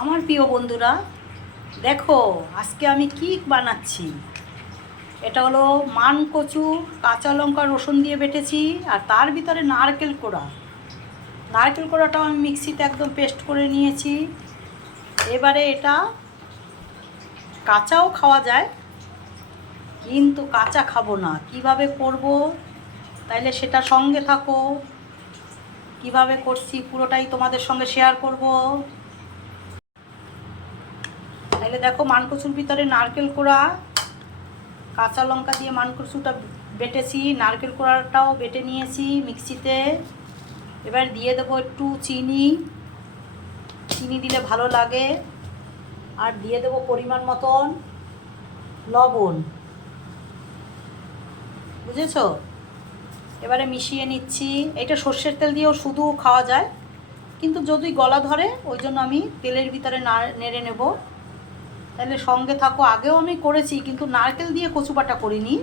আমার প্রিয় বন্ধুরা, দেখো আজকে আমি কি বানাচ্ছি। এটা হলো মান কচু, কাঁচা লঙ্কা, রসুন দিয়ে বেটেছি, আর তার ভিতরে নারকেল কোড়া। নারকেল কোড়াটাও আমি মিক্সিতে একদম পেস্ট করে নিয়েছি। এবারে এটা কাঁচাও খাওয়া যায়, কিন্তু কাঁচা খাবো না। কিভাবে করব, তাইলে সেটা সঙ্গে থাকো। কিভাবে করছি পুরোটাই তোমাদের সঙ্গে শেয়ার করব। তাহলে দেখো, মানকচুর ভিতরে নারকেল কোড়া, কাঁচা লঙ্কা দিয়ে মানকচুটা বেটেছি, নারকেল কোড়াটাও বেটে নিয়েছি মিক্সিতে। এবার দিয়ে দেবো একটু চিনি, চিনি দিলে ভালো লাগে। আর দিয়ে দেবো পরিমাণ মতন লবণ, বুঝেছো? এবারে মিশিয়ে নিচ্ছি। এটা সর্ষের তেল দিয়েও শুধু খাওয়া যায়, কিন্তু যদি গলা ধরে ওই জন্য আমি তেলের ভিতরে নেড়ে নেব। তাহলে সঙ্গে থাকো। আগেও আমি করেছি, কিন্তু নারকেল দিয়ে কচু বাটা করিনি।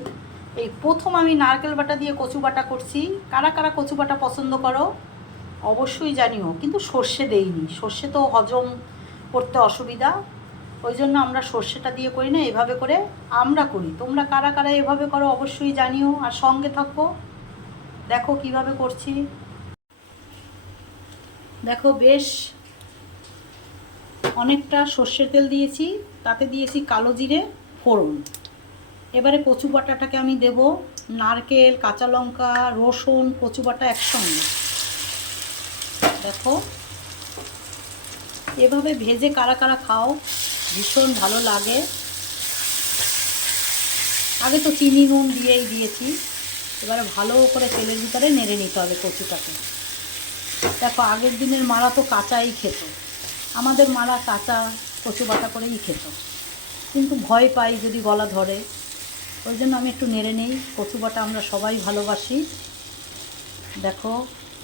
এই প্রথম আমি নারকেল বাটা দিয়ে কচু বাটা করছি। কারা কারা কচু বাটা পছন্দ করো অবশ্যই জানিও, কিন্তু সর্ষে দেইনি। সর্ষে তো হজম করতে অসুবিধা, ওই জন্য আমরা সর্ষেটা দিয়ে করি না, এভাবে করে আমরা করি। তোমরা কারা কারা এভাবে করো অবশ্যই জানিও, আর সঙ্গে থাকো। দেখো কিভাবে করছি। দেখো, বেশ অনেকটা সর্ষের তেল দিয়েছি, তাতে দিয়েছি কালো জিরে ফোড়ন। এবারে কচু বাটাটাকে আমি দেব। নারকেল, কাঁচা লঙ্কা, রসুন, কচু বাটা একসঙ্গে। দেখো, এভাবে ভেজে কারা কারা খাও ভীষণ ভালো লাগে। আগে তো চিনি নুন দিয়েই দিয়েছি। এবারে ভালো করে তেলের ভিতরে নেড়ে নিতে হবে কচুটাকে। দেখো, আগের দিনের মারা তো কাঁচাই খেত। আমাদের মারা কাঁচা কচু বাটা করেই খেত, কিন্তু ভয় পাই যদি গলা ধরে, ওই জন্য আমি একটু নেড়ে নিই। কচু বাটা আমরা সবাই ভালোবাসি। দেখো,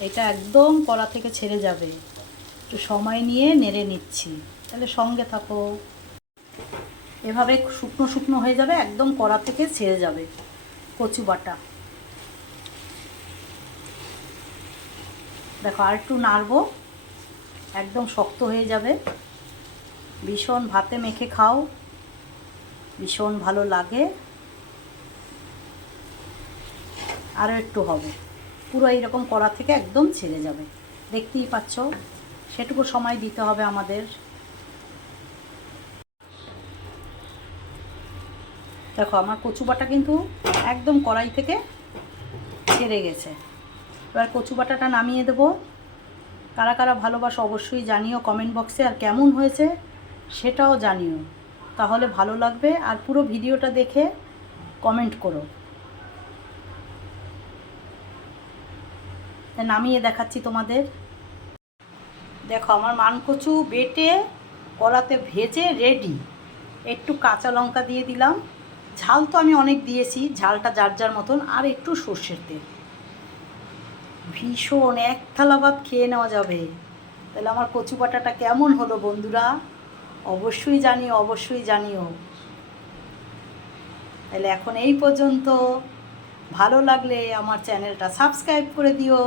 এটা একদম কড়া থেকে ছেড়ে যাবে। একটু সময় নিয়ে নেড়ে নিচ্ছি, তাহলে সঙ্গে থাকো। এভাবে শুকনো শুকনো হয়ে যাবে, একদম কড়া থেকে ছেড়ে যাবে কচু বাটা। দেখো, আর একটু নাড়বো, একদম শক্ত হয়ে যাবে। ভীষণ ভাতে মেখে খাও, ভীষণ ভালো লাগে। আরও একটু হবে, পুরো এইরকম কড়া থেকে একদম ছেড়ে যাবে। দেখতেই পাচ্ছ, সেটুকু সময় দিতে হবে আমাদের। দেখো, আমার কচু বাটা কিন্তু একদম কড়াই থেকে ছেড়ে গেছে। এবার কচু বাটাটা নামিয়ে দেবো। কারা কারা ভালোবাসো অবশ্যই জানিও কমেন্ট বক্সে, আর কেমন হয়েছে সেটাও জানিও, তাহলে ভালো লাগবে। আর পুরো ভিডিওটা দেখে কমেন্ট করো। নামিয়ে দেখাচ্ছি তোমাদের। দেখো, আমার মানকচু বেটে কড়াতে ভেজে রেডি। একটু কাঁচা লঙ্কা দিয়ে দিলাম, ঝাল তো আমি অনেক দিয়েছি, ঝালটা যার যার মতন। আর একটু সর্ষের তেল, ভীষণ এক থালা ভাত খেয়ে নেওয়া যাবে। তাহলে আমার কচু বাটাটা কেমন হলো বন্ধুরা অবশ্যই জানিও, অবশ্যই জানিও। তাহলে এখন এই পর্যন্ত। ভালো লাগলে আমার চ্যানেলটা সাবস্ক্রাইব করে দিও।